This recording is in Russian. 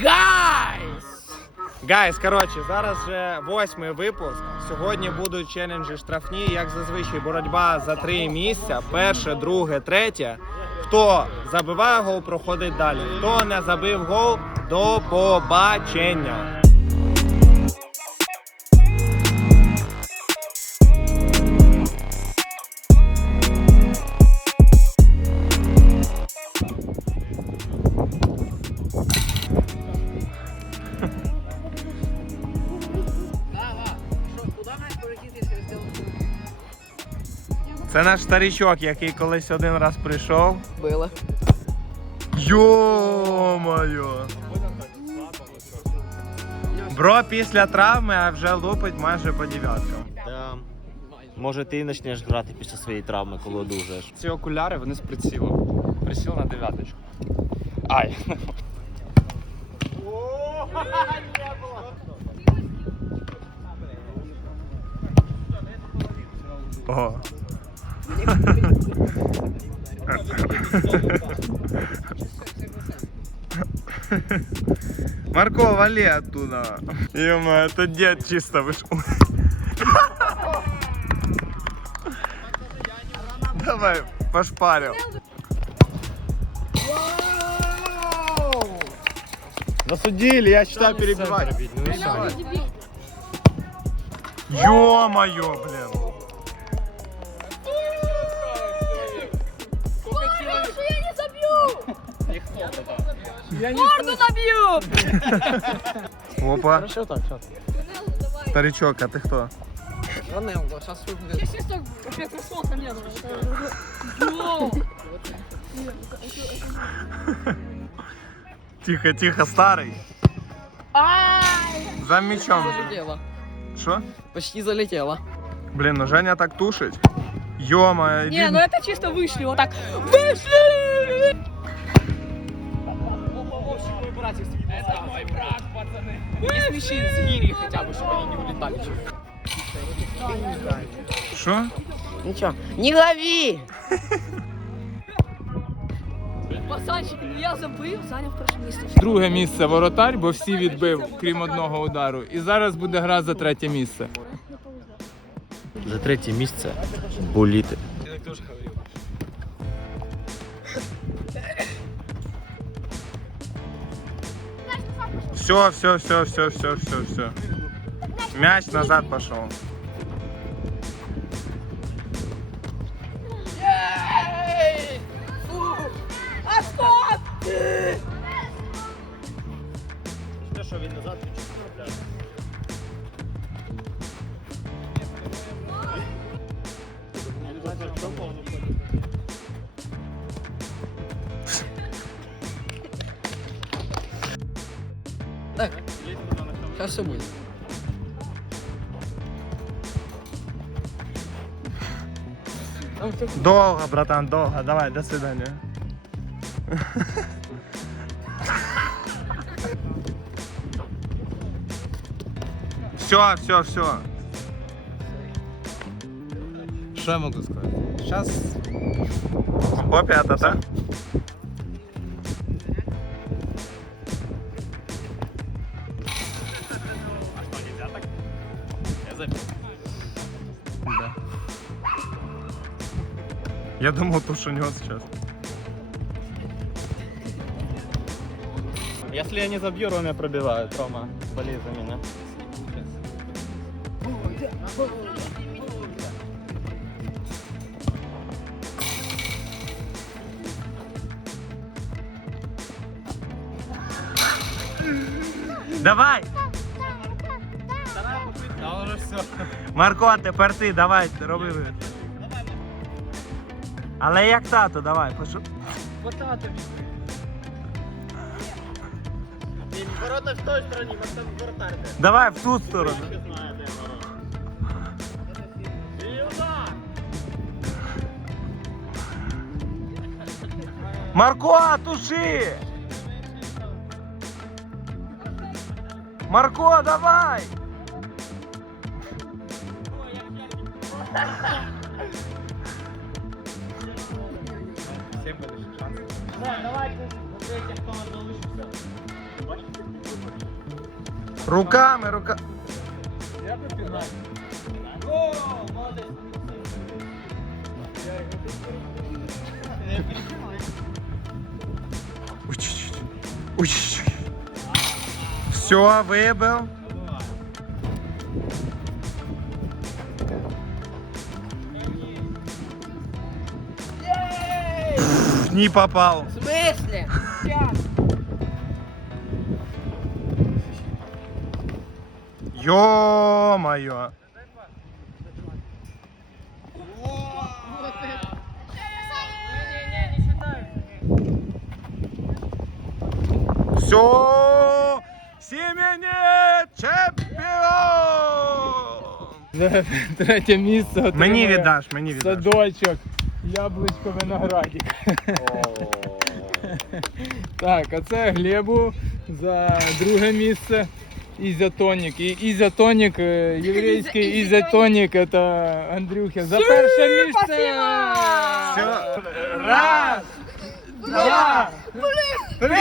Гайс! Гайс, коротше, зараз вже восьмий випуск. Сьогодні будуть челенджі штрафні, як зазвичай, боротьба за три місця: перше, друге, третє. Хто забиває гол, проходить далі. Хто не забив гол, до побачення. Це наш старичок, який колись один раз прийшов. Было. Йо-моє! Бро після травми а вже лупить майже по дев'яткам. Да. Може ти почнеш грати після своєї травми, коли одужаєш. Ці окуляри вони з прицілом. Приціл на дев'яточку. Ай. О. Марко, вали оттуда. Ё-моё, это дед чисто вышел. Давай, пошпарил. Засудили, я считаю перебивать. Ё-моё, блин. Забью! Морду набью! Опа. Хорошо так, що? Старичок, а ты кто? Ронелдо, зараз Я свисток, вообще кроссовка нет. Йоу! Тихо, тихо, старый. Ай! За мячом. Залетела. Что? Почти залетела. Блин, ну Женя так тушить. Ё-моё, Не, ну это чисто вышли, вот так. Вышли! Это мой брат, пацаны. Не смеши с гири хотя бы, чтобы они не улетали. Что? Ничего. Не лови! Пацанчик, ну я забыл, занял прошлое место. Друге місце воротар, бо всі відбив, крім одного удару. І зараз буде гра за третє місце. За третє місце боліти. Все, все, все, все, все, все, все. Мяч назад пошел. А стоп! Так. Сейчас все будет. Долго, братан, долго. Давай, до свидания. Все, все, все. Що я можу сказати? Зараз Опята, да? Да. Я думал, тушенет сейчас. Якщо я не заб'ю, Рома пробиває. Рома, болей за мене. Давай! Марко, тепер ти, давай, роби вивід. Але як тато, давай, пошу. Ворота в той стороні, там воротар. Давай в ту сторону. Марко, туши! Марко, давай! Давайте, смотрите, хто залишився. Руками, рука. Я би пігнав. Ой, чуть-чуть. Ой, чуть-чуть. Все, вибив. Не попал. В смысле? Ё-моё. Все, Сімені чемпіон! За третє місце Мені отримує віддаш, мені віддаш. Садочок, Яблучко виноградик. Так, а це Глебу за друге місце. Ізятонік. І Ізятонік, е, єврейський Ізятонік, це Андрюхи. За перше місце! Все. Раз, два, три!